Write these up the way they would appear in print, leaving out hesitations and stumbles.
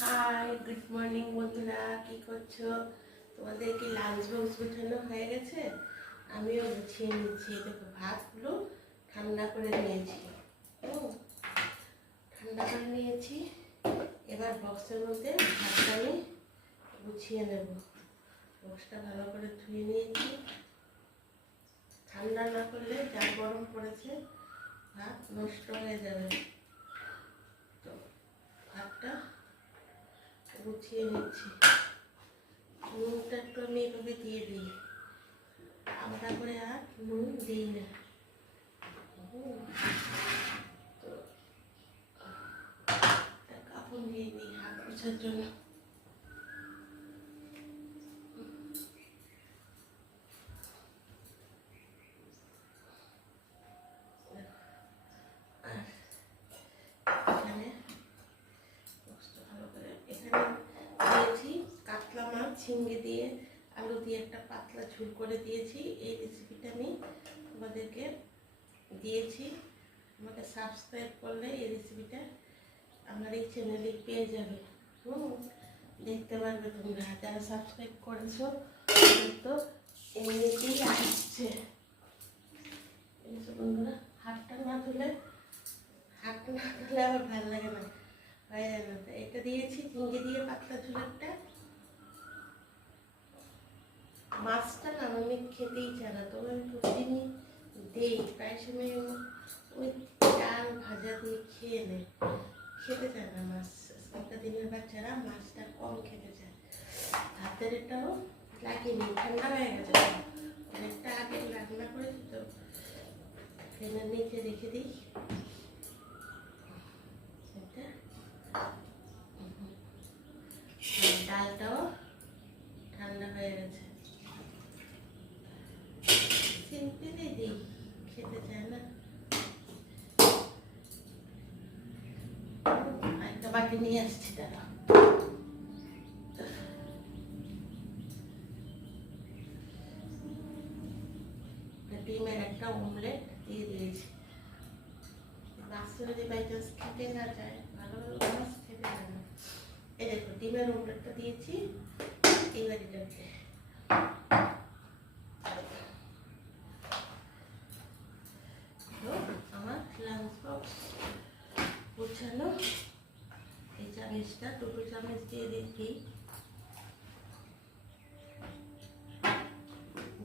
High, good morning বন্ধুরা, কি করছো? তোমাদের কি লাঞ্চ বক্স গুছানো হয়ে গেছে? আমিও গুছিয়ে নিচ্ছি। দেখো, ভাতগুলো ঠান্ডা করে নিয়েছি। ঠান্ডা করে নিয়েছি। এবার বক্সের মধ্যে ভাতটা আমি গুছিয়ে নেব। বক্সটা ভালো করে ধুয়ে নিয়েছি। ঠান্ডা না করলে যা গরম পড়েছে ভাত নষ্ট হয়ে যাবে। তো ভাতটা গুছিয়ে নিচ্ছি। নুনটা একটু আমি এভাবে দিয়ে দিই, আলাদা করে আর নুন দিই না। তো কাপড় নিয়ে নিই হাত মোছার জন্য। আর এখানে ভালো করে এখানে দিয়েছি কাতলা মাছ, ঝিঙ্গে দিয়ে আলু দিয়ে একটা পাতলা ঝোল করে দিয়েছি। এই রেসিপিটা আমি তোমাদেরকে দিয়েছি। আমাকে সাবস্ক্রাইব করলে এই রেসিপিটা আমার এই চ্যানেলে পেয়ে যাবে। দেখতে পারবে তোমরা। যারা সাবস্ক্রাইব করেছো তো এমনিতেই আসছে। বন্ধুরা, হাতটা না ধুলে আবার ভালো লাগে না, হয়ে যায় না। এটা দিয়েছি ঝিঙ্গে দিয়ে পাতলা ঝোলেরটা। মাছটা না আমি খেতেই চায় না, তবে আমি প্রতিদিনই দিই। প্রায় সময় ওই ডাল ভাজা দিয়ে খেয়ে নেয়, খেতে চায় না মাছ। একটা দিনের বাচ্চারা মাছটা কম খেতে চায়। ভাতের এটাও লাগেনি, ঠান্ডা হয়ে গেছে। অনেকটা আগে রান্না করেছি তো ফ্যানের নিচে রেখে দিই। ডালটাও ঠান্ডা হয়ে গেছে। সিম্পলি দিই, খেতে চায় না। একটা বাটি নিয়ে আসছি, দাঁড়া। ডিমের একটা অমলেট দিয়ে দিয়েছি। মাছ যদি বাই চান্স খেতে না যায়, ভালো ভালো মাছ খেতে যায় না। এই দেখো, ডিমের অমলেটটা দিয়েছি এই বাটিটাতে। আমার লাঞ্চ বক্স গোছানো। এই চামচটা দুটো চামচ দিয়ে দিচ্ছি।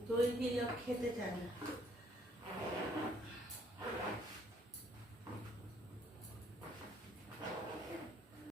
দই দিলেও খেতে চায় না।